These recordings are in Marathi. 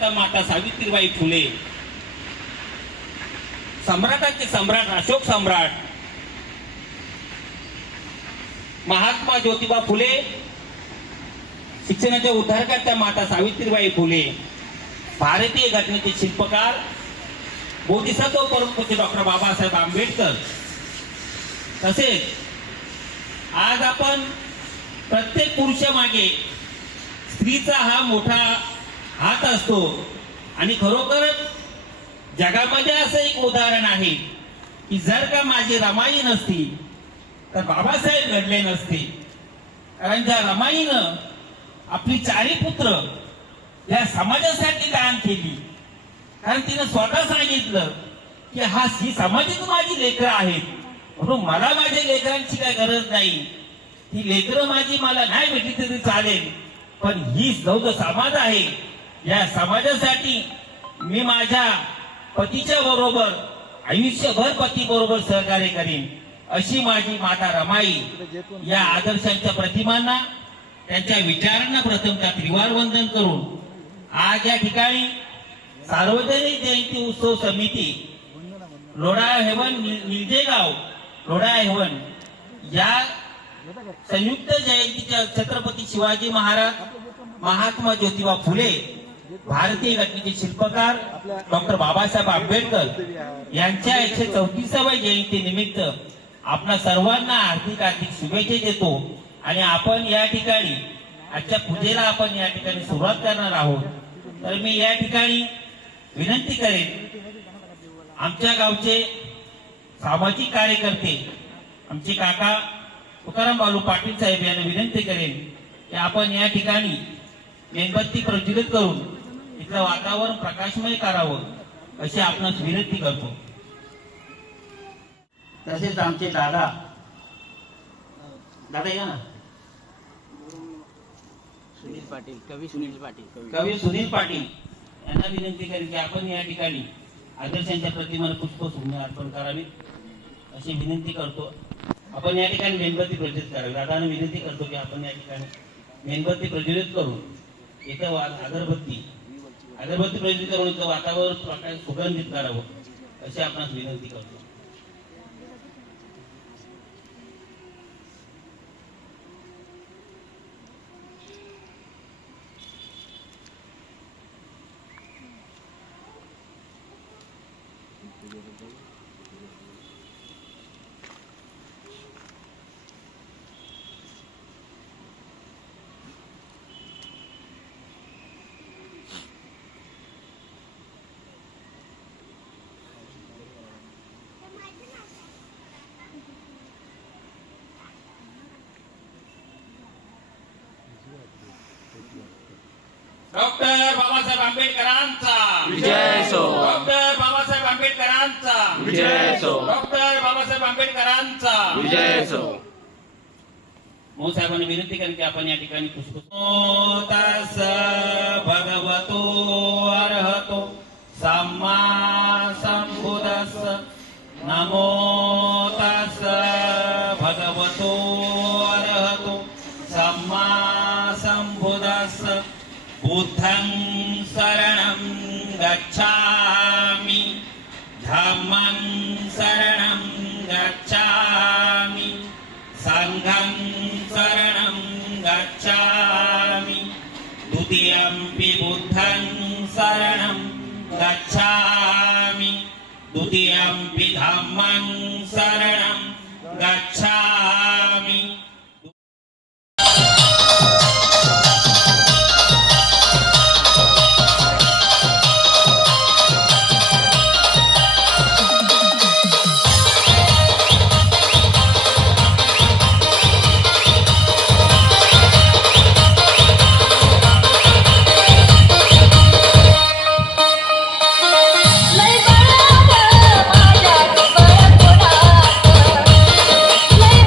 उद्धारकर्ता माता सावित्रीबाई फुले, सम्राटांचे सम्राट अशोक सम्राट महात्मा ज्योतिबा फुले, शिक्षणाच्या उद्धारकर्त्या माता सावित्रीबाई फुले, भारतीय घटनेचे शिल्पकार बोधिसत्व परमपूज्य डॉक्टर बाबासाहेब आंबेडकर. तसेच आज आपण प्रत्येक पुरुषामागे स्त्रीचा हा मोठा हात असतो आणि खरोखरच जगामध्ये असं एक उदाहरण आहे की जर का माझी रमाई नसती तर बाबासाहेब घडले नसते. कारण ज्या रमाईनं आपली 4 पुत्र या समाजासाठी दान केली, कारण तिने स्वतः सांगितलं की ही समाजाची माझी लेकरं आहेत, म्हणून मला माझ्या लेकरांची काय गरज नाही, ही लेकरं माझी मला नाही भेटली तरी चालेल, पण ही जो समाज आहे या समाजासाठी मी माझ्या पतीच्या बरोबर आयुष्यभर पती बरोबर सहकार्य करीन, अशी माझी माता रमाई या आदर्शांच्या प्रतिमांना, त्यांच्या विचारांना प्रथमतः त्रिवार वंदन करून आज या ठिकाणी सार्वजनिक जयंती उत्सव समिती लोढा हेवन निलजेगाव लोढा हेवन या संयुक्त जयंतीच्या छत्रपती शिवाजी महाराज, महात्मा ज्योतिबा फुले, भारतीय घटनेचे शिल्पकार डॉक्टर बाबासाहेब आंबेडकर यांच्या 134व्या जयंती निमित्त आपणा सर्वांना हार्दिक शुभेच्छा देतो. आणि आपण या ठिकाणी आजच्या पूजेला आपण या ठिकाणी सुरुवात करणार आहोत. तर मी या ठिकाणी विनंती करेन, आमच्या गावचे सामाजिक कार्यकर्ते आमचे काका तुकाराम बालू पाटील साहेब यांना विनंती करेन की आपण या ठिकाणी मेणबत्ती प्रज्वलित करून इथलं वातावरण प्रकाशमय करावं, अशी आपणास विनंती करतो. तसेच आमचे दादा या ना, सुनील पाटील, कवी सुनील पाटील यांना विनंती करेन की आपण या ठिकाणी आदर्शांच्या प्रतिमेला पुष्पसुमने अर्पण करावी, अशी विनंती करतो. आपण या ठिकाणी मेणबत्ती प्रज्वलित करावी. दादांना विनंती करतो की आपण या ठिकाणी मेणबत्ती प्रज्वलित करून इथं अगरबत्ती प्रज्वलित करून इथं वातावरण प्रकाश सुगंधित करावं, अशी आपणास विनंती करतो. डॉक्टर बाबासाहेब आंबेडकरांचा विजय असो. डॉक्टर बाबासाहेब आंबेडकरांचा विजय असो. डॉक्टर बाबासाहेब आंबेडकरांचा विजय असो. मो साहेबांनी विनंती करेन की आपण या ठिकाणी पुष्प तस भगवतो अर्हतो सम्मा संबुद्धस्स नमो तस भगवतो अर्हतो सम्मा संबुद्धस्स बुद्धं शरणं गच्छामि धम्मं शरणं गच्छामि संघं शरणं गच्छामि द्वितीयंपि बुद्धं शरणं गच्छामि द्वितीयंपि धम्मं शरणं गच्छामि. लय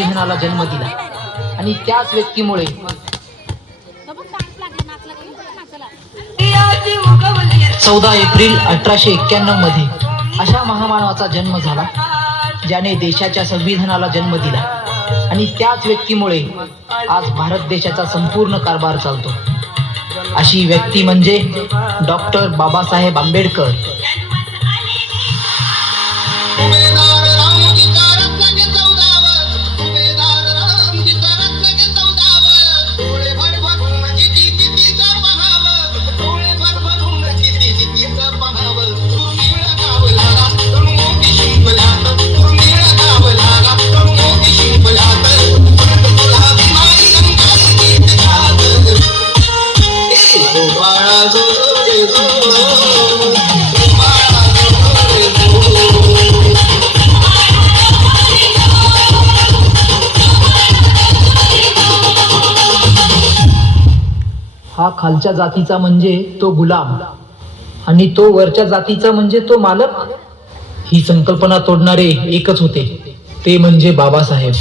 संविधानाला जन्म दिला आणि त्याच व्यक्तीमुळे 14 एप्रिल 1891 मध्ये अशा महामानवाचा जन्म झाला ज्याने देशाच्या संविधानाला जन्म दिला आणि त्याच व्यक्तीमुळे आज भारत देशाचा संपूर्ण कारभार चालतो. अशी व्यक्ती म्हणजे डॉक्टर बाबासाहेब आंबेडकर. हा खालच्या जातीचा म्हणजे तो गुलाम आणि तो वरच्या जातीचा म्हणजे तो मालक. ही संकल्पना तोडणारे एकच होते, ते म्हणजे बाबासाहेब.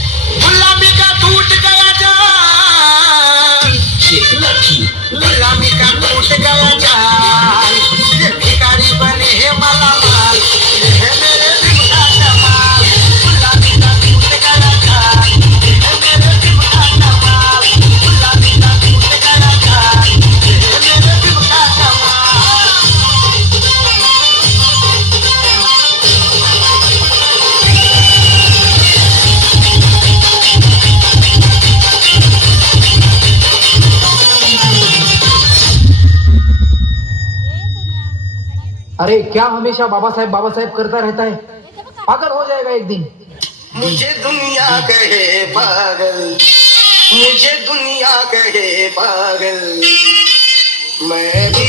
अरे क्या हमेशा बाबासाहेब बाबासाहेब करता रहता है, पागल हो जाएगा एक दिन. मुझे दुनिया कहे पागल, मुझे दुनिया कहे पागल, मैं भी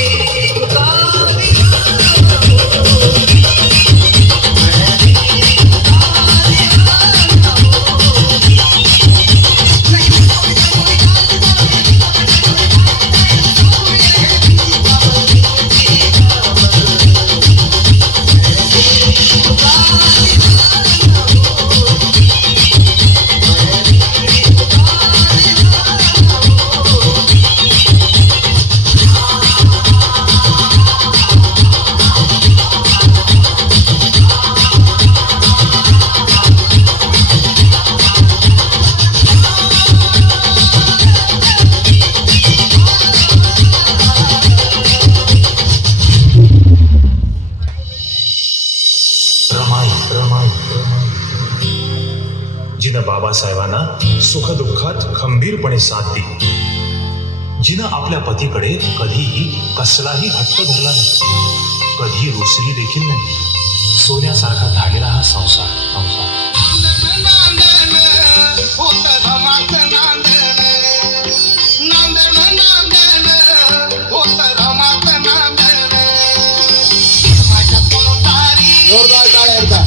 जिनं बाबासाहेबांना सुखदुःखात खंबीरपणे साथ दिली, जिनं आपल्या पतीकडे कधीही कसलाही हट्ट धरला नाही, कधी रुसली देखील नाही. सोन्यासारखा धाडलेला हा संसार जोरदार टाळ्या एकदा.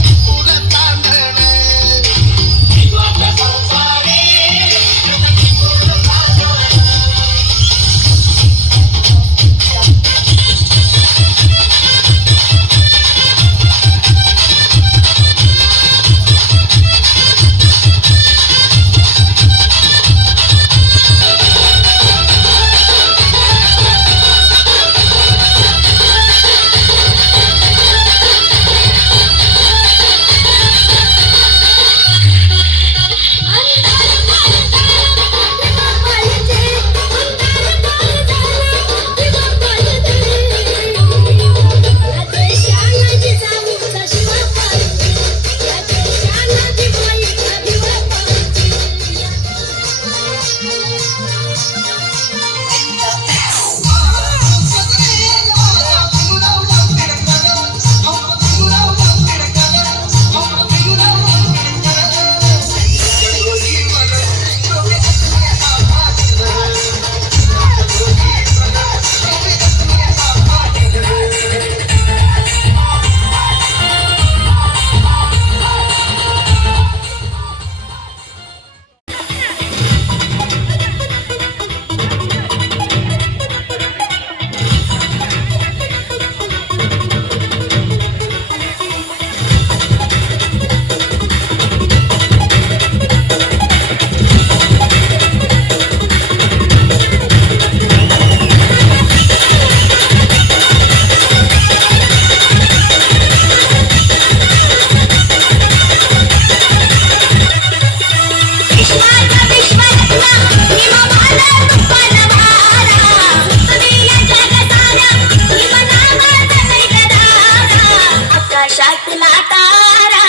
आकाशातला तारा,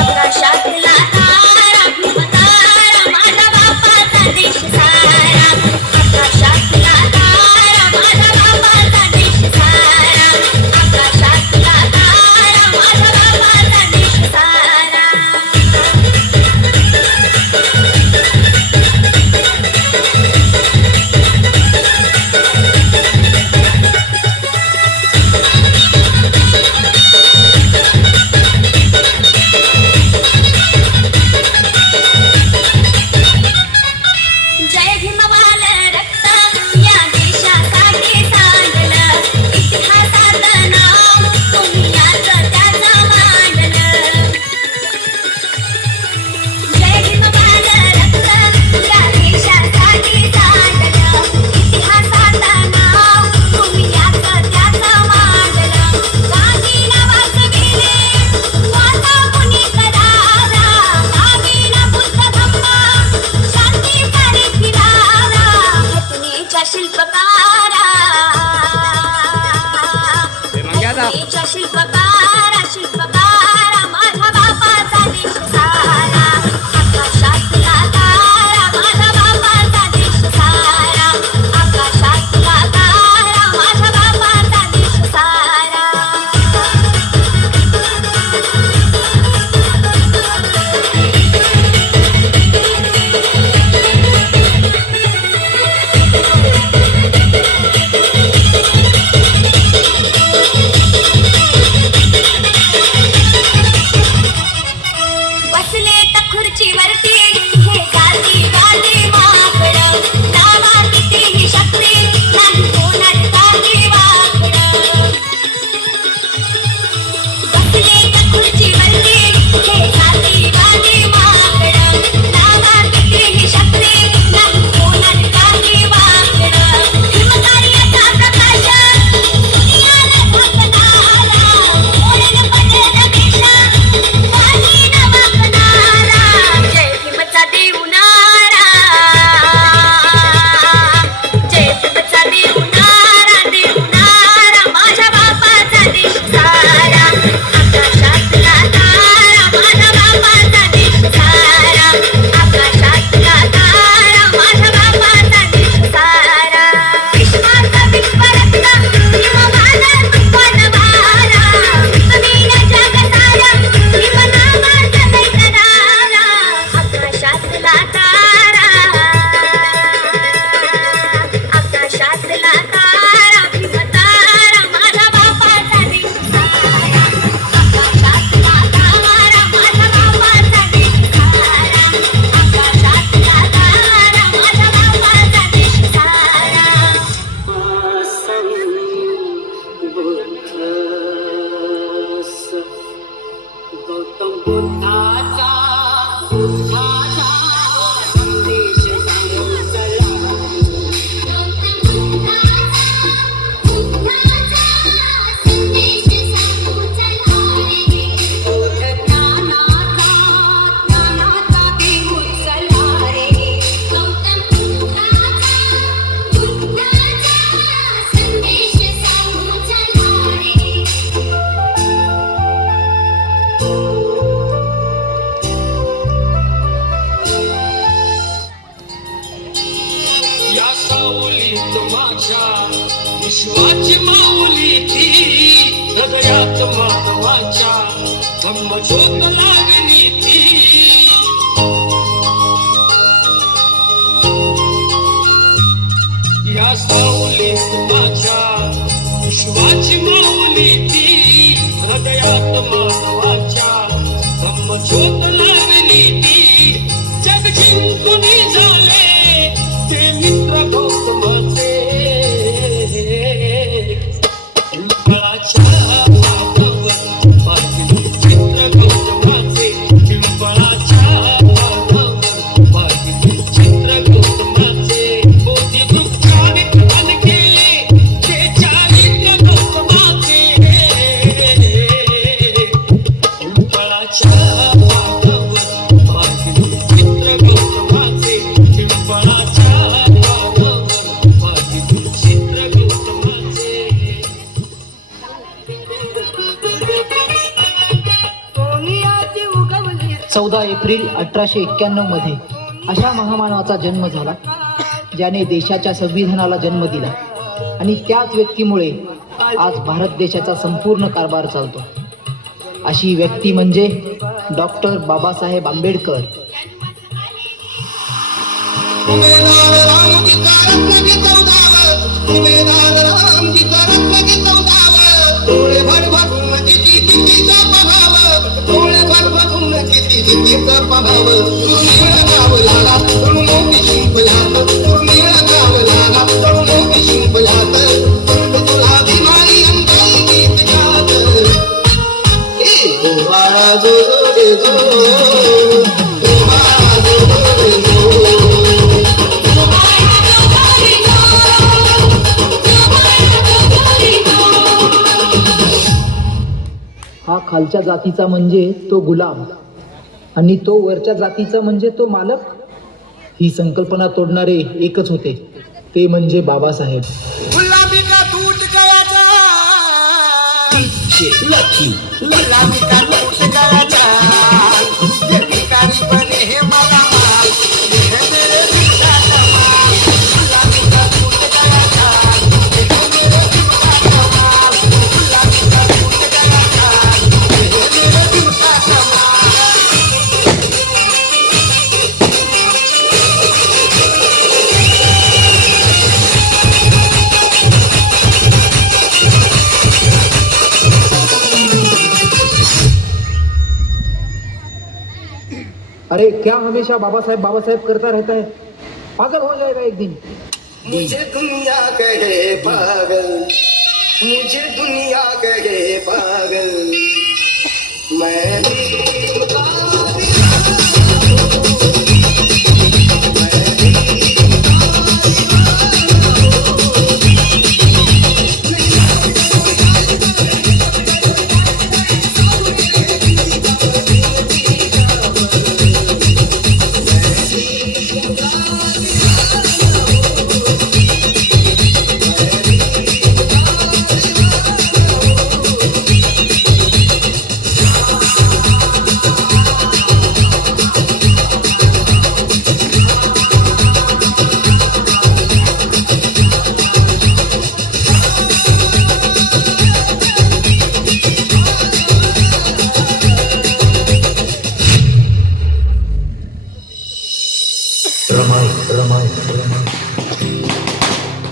आकाशातला तारा, भीमतारा, माझ्या बापाचा देश सारा. आकाशातला तारा, माझ्या बापाचा देश सारा. आकाशातला तारा, माझ्या बापाचा देश सारा. जय भीमवाल रक्त या देशासाठी सांडलं, इतिहासात नाव तुम्ही आज त्याचं मांडलं. जय भीमवाल रक्त या देशासाठी सांडलं, इतिहासात नाव तुम्ही आज त्याचं मांडलं. गांधीला वाचविले वाचा कुणी करारा, गांधीला बुद्ध धम्म शांतीचा रे किनारा. घटनेच्या शिल्पकारा, घटनेच्या शिल्पकारा, शिल्पकारा, माझ्या बापाचा देश सारा. आकाशातला तारा, माझ्या बापाचा देश सारा. आकाशातला तारा, माझ्या बापाचा देश सारा. बसले त खुर्चीवरती हे जातीवादी माकडं, नावा कितीही शक्ती नाही होणार काही वाकडं. बसले त खुर्चीवरती हे जातीवादी माकडं, नावा कितीही शक्ती नाही होणार काही वाकडं. भीमकार्याचा प्रकाश दुनियाला झाकणारा, ओळख पडेल देशा काही न वाकणारा. जय भीमचा देवनारा, जय भीमचा देवनारा, देवनारा, माझ्या बापाचा देश सारा. आकाशातला तारा, माझ्या बापाचा देश सारा. आकाशातला तारा, माझ्या बापाचा देश सारा. विश्वाचा विश्वरत्न भीमवाला तुफान वारा, विश्ववीर जग सारा, भीमनामाचा दैतरारा. आकाशातला तारा, आकाशातला तारा, भीमतारा, माझ्या बापाचा देश सारा. आकाशातला तारा, माझ्या बापाचा देश सारा. आकाशातला तारा, माझ्या बापाचा देश सारा. गौतम बुद्धाचा संदेश सांगू चला. ज्ञानाचा बिगुल चला रे. या सावलीत माझ्या विश्वाची माऊली ती, हृदयात मानवाच्या ब्रह्मज्योत लागली ती. या सावलीत माझ्या विश्वाची माऊली ती, हृदयात मानवाच्या ब्रह्मज्योत लागली ती. जग जिंकून झाले ते मित्र गौतमाचे, पिंपळाच्या पानावर पाहिली चित्र गौतमाचे. पिंपळाच्या पानावर पाहिली चित्र गौतमाचे. बोधी वृक्षाने पान केले ते चारित्र्य गौतमाचे. पिंपळाच्या पानावर पाहिली चित्र गौतमाचे. पिंपळाच्या पानावर पाहिली चित्र गौतमाचे. 14 एप्रिल 1891 मध्ये अशा महामानवाचा जन्म झाला ज्याने देशाच्या संविधानाला जन्म दिला आणि त्याच व्यक्तीमुळे आज भारत देशाचा संपूर्ण कारभार चालतो. अशी व्यक्ती म्हणजे डॉक्टर बाबासाहेब आंबेडकर. हा खालच्या जातीचा म्हणजे तो गुलाम आणि तो वरच्या जातीचा म्हणजे तो मालक. ही संकल्पना तोडणारे एकच होते, ते म्हणजे बाबासाहेब. गुलाबी का टूट गया जान गुलाबी का टूट गया जान ये भिखारी बने हैं मालामाल ये है मेरे दिल का कमाल. गुलाबी का टूट गया जान ये है मेरे दिल का कमाल. गुलाबी का टूट गया जान ये है मेरे दिल का कमाल. अरे क्या हमेशा बाबासाहेब बाबासाहेब करता रहता है, पागल हो जाएगा एक दिन. मुझे दुनिया कहे पागल मुझे दुनिया कहे पागल मैं भी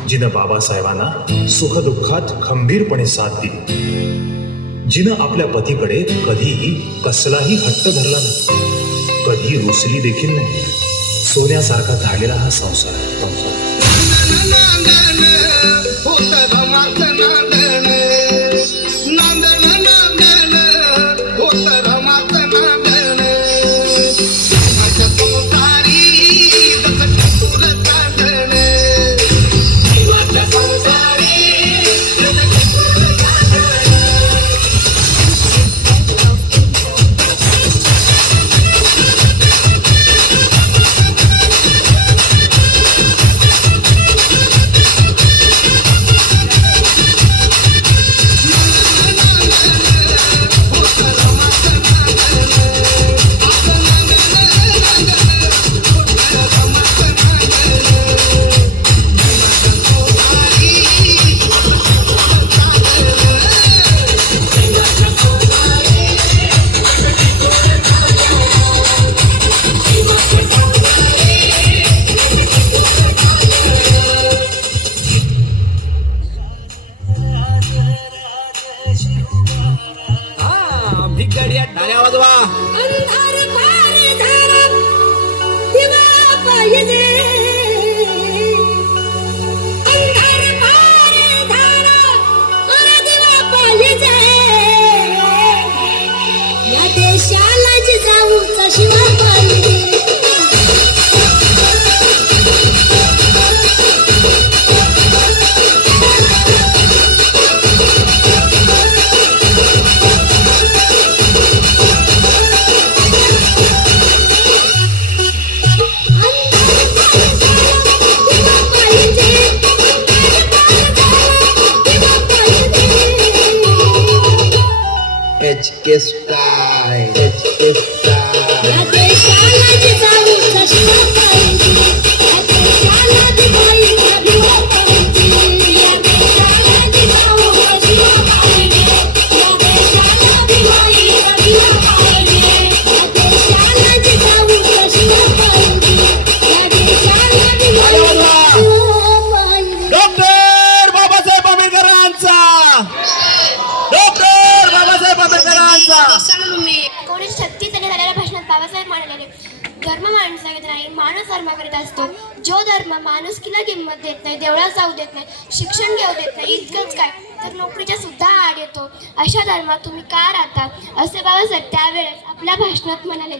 जिनं बाबासाहेबांना सुखदुःखात खंबीरपणे साथ दिली, जिनं आपल्या पतीकडे कधीही कसलाही हट्ट धरला नाही, कधी रुसली देखील नाही. सोन्यासारखा झालेला हा संसार. भिकाऱ्या टाळ्या वाजवा. अंधार पार झाला दिवा पाहिजे अंधार पार झाला अरे दिवा पाहिजे या देशाला जिजाऊचा शिवा पाहिजे. HK style. या देशाला जिजाऊचा शिवा पाहिजे या देशाला जिजाऊचा शिवा पाहिजे या देशाला जिजाऊचा शिवा पाहिजे या देशाला जिजाऊचा शिवा पाहिजे या देशाला जिजाऊचा शिवा पाहिजे या देशाला जिजाऊचा शिवा पाहिजे डॉक्टर बाबासाहेब आंबेडकरांचा डॉक्टर बाबासाहेब आंबेडकरांचा 1936 साली झालेल्या भाषणात बाबासाहेब म्हणाले धर्म माणसाकडे नाही माणूस धर्म करीत असतो जो धर्म माणुसकीला किंमत देत नाही देवळात जाऊ देत नाही शिक्षण घेऊ देत नाही इतकंच काय तर नोकरीच्या सुद्धा आड येतो अशा धर्मात तुम्ही का राहता असे बाबासाहेब त्यावेळेस आपल्या भाषणात म्हणाले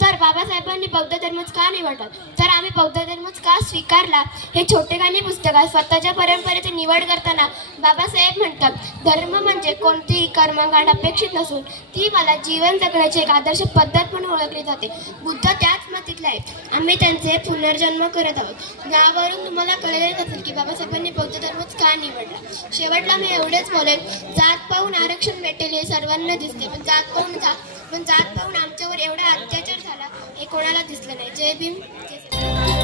तर बाबासाहेबांनी बौद्ध धर्मच का निवडला तर आम्ही बौद्ध धर्मच का स्वीकारला हे छोटेखानी पुस्तकात स्वतःच्या परंपरेची निवड करताना बाबासाहेब म्हणतात धर्म म्हणजे कोणतीही कर्मकांड अपेक्षित नसून ती मला जीवन जगण्याची एक आदर्श पद्धत म्हणून ओळखली जाते बुद्ध त्याच मतीतले आहेत आम्ही त्यांचे पुनर्जन्म करत आहोत यावरून तुम्हाला कळलेच असेल की बाबासाहेबांनी बौद्ध धर्मच का निवडला शेवटला मी एवढेच बोलेन जात पाहून आरक्षण भेटेल हे सर्वांना दिसते पण जात पाहून आमच्यावर एवढा अत्याचार झाला हे कोणाला दिसलं नाही जय भीम जय श्रीराम.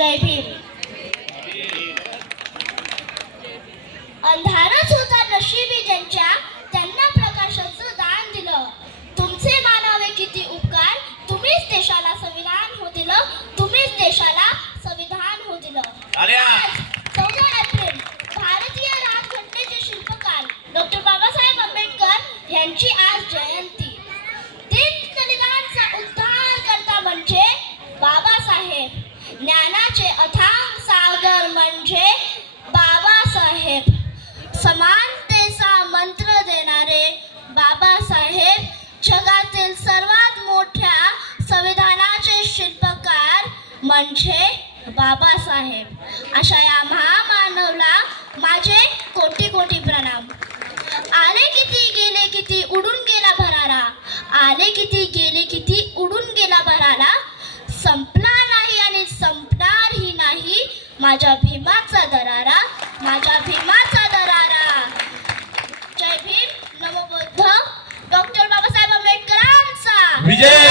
जय भीम. अंधारच होता नशिबी ज्यांच्या, त्यांना प्रकाशाचं दान दिलं. तुमचे मानावे किती उपकार, तुम्हीच देशाला संविधान हो दिलं, तुम्हीच देशाला संविधान हो दिलं. आज 14 एप्रिल भारतीय राज्यघटनेचे शिल्पकार डॉक्टर बाबासाहेब आंबेडकर यांची आज जयंती. दीनदलितांचा उद्धार करता म्हणजे बाबासाहेब, ज्ञानाचे अथांग सागर म्हणजे बाबासाहेब, समानतेचा मंत्र देणारे बाबासाहेब, जगातील सर्वात मोठ्या संविधानाचे शिल्पकार म्हणजे बाबासाहेब. अशा या महामानवला माझे कोटी कोटी प्रणाम. आले किती गेले किती उडून गेला भरारा, आले किती गेले किती उडून गेला भरारा, संपला नाही आणि संपणारही नाही माझ्या भीमाचा दरारा, माझ्या भीमाचा दरारा. जय भीम. नमो बुद्ध. डॉक्टर बाबासाहेब आंबेडकरांचा विजय